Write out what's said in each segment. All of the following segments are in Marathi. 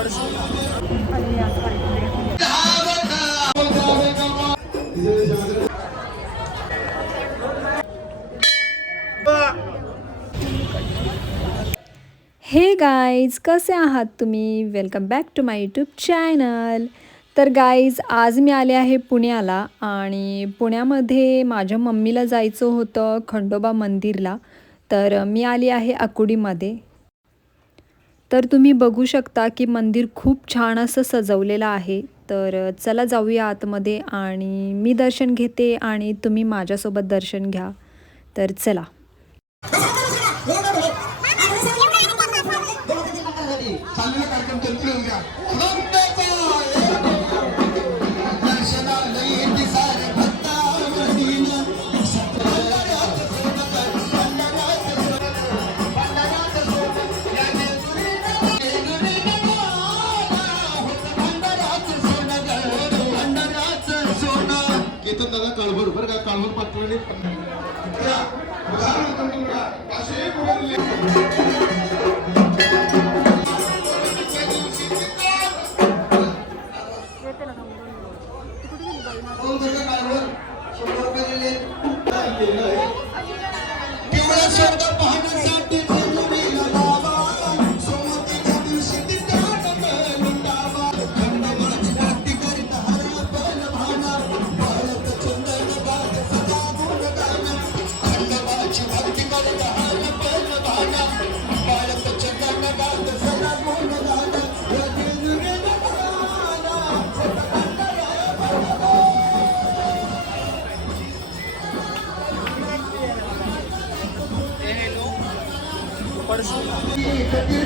हे गाईज कसे आहात तुम्ही? Welcome back to my YouTube channel तर गाईज आज मी आले आहे पुण्याला आणि पुण्यामध्ये माझ्या मम्मीला जायचं होतं खंडोबा मंदिरला. तर मी आली आहे अकुडीमध्ये तर तुम्ही बघू शकता की मंदिर खूप छान असं सजवलेलं आहे. तर चला जाऊया आतमध्ये आणि मी दर्शन घेते आणि तुम्ही माझ्यासोबत दर्शन घ्या. तर चला. त्या उदाहरण करून घ्या. असे बोलले. पिवळा शब्द त्या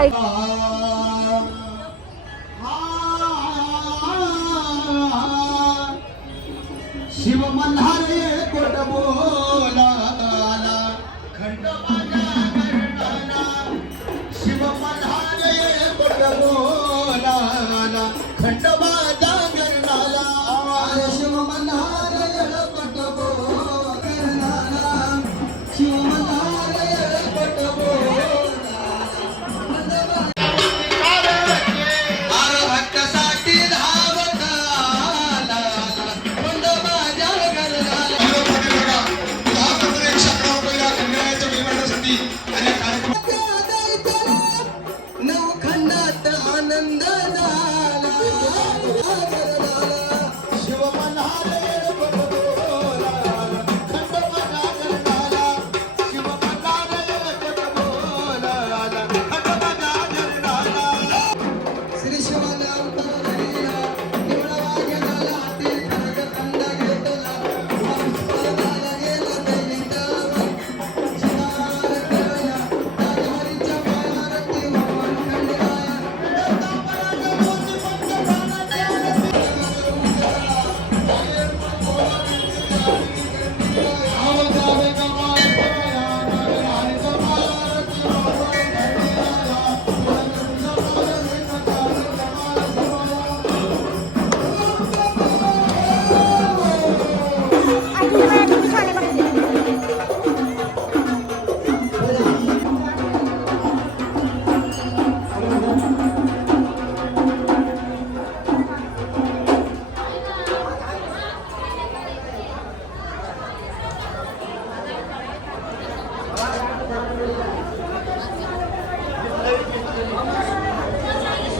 बाईक शिव मल्हारे कोट बोला खंडोबाच्या शिव मल्हारे कोट बोला खंडोबाच्या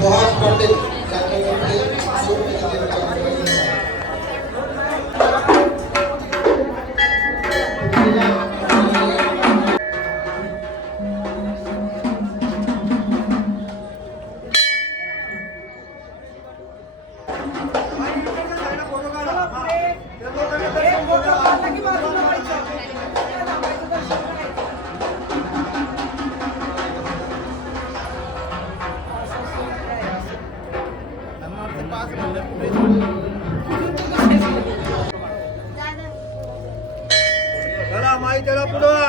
पोहा स्पर्धेत नाही त्याला पुढं.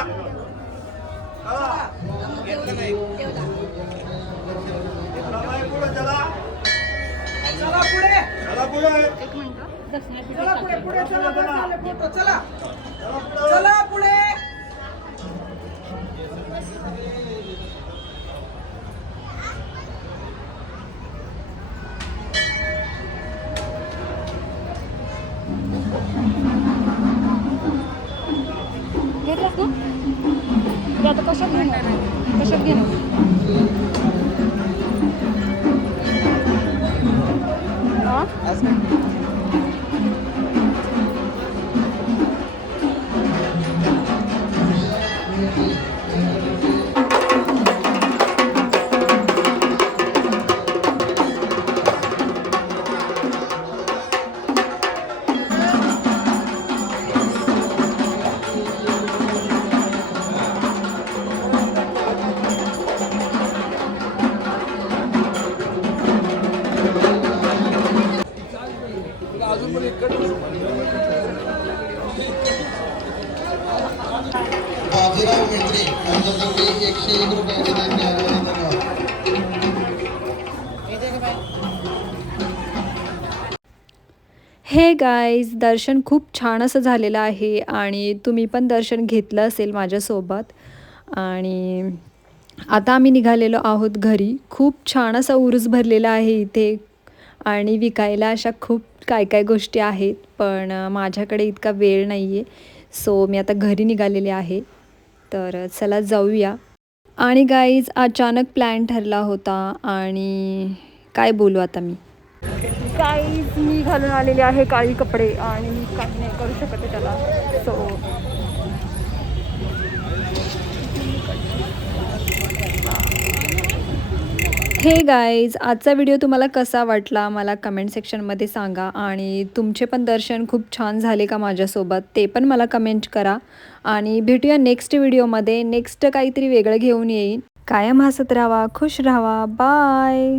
चला. पुढे चला. पुढे. चला पुढे. चला चला. चला. कशात घेणार कशात घेणार बाजीराव मेत्री यांच्यासाठी एकशे एक रुपयाचे देणगी हे गाईज दर्शन खूप छान असं झालेलं आहे आणि तुम्ही पण दर्शन घेतलं असेल माझ्यासोबत. आणि आता आम्ही निघालेलो आहोत घरी. खूप छान असा उरूस भरलेला आहे इथे. आणि विकायला अशा खूप काय काय गोष्टी आहेत पण माझ्याकडे इतका वेळ नाही आहे सो मी आता घरी निघालेले आहे. तर चला जाऊया. आणि गाईज अचानक प्लॅन ठरला होता आणि काय बोलू आता मी? काही मी घालून आलेले आहे काळी कपडे आणि मी काही नाही करू शकते त्याला. सो हे गाईज आजचा व्हिडिओ तुम्हाला कसा वाटला मला कमेंट सेक्शनमध्ये सांगा आणि तुमचे पण दर्शन खूप छान झाले का माझ्यासोबत ते पण मला कमेंट करा. आणि भेटूया नेक्स्ट व्हिडिओमध्ये नेक्स्ट काहीतरी वेगळं घेऊन येईन. कायम हसत राहा खुश राहा. बाय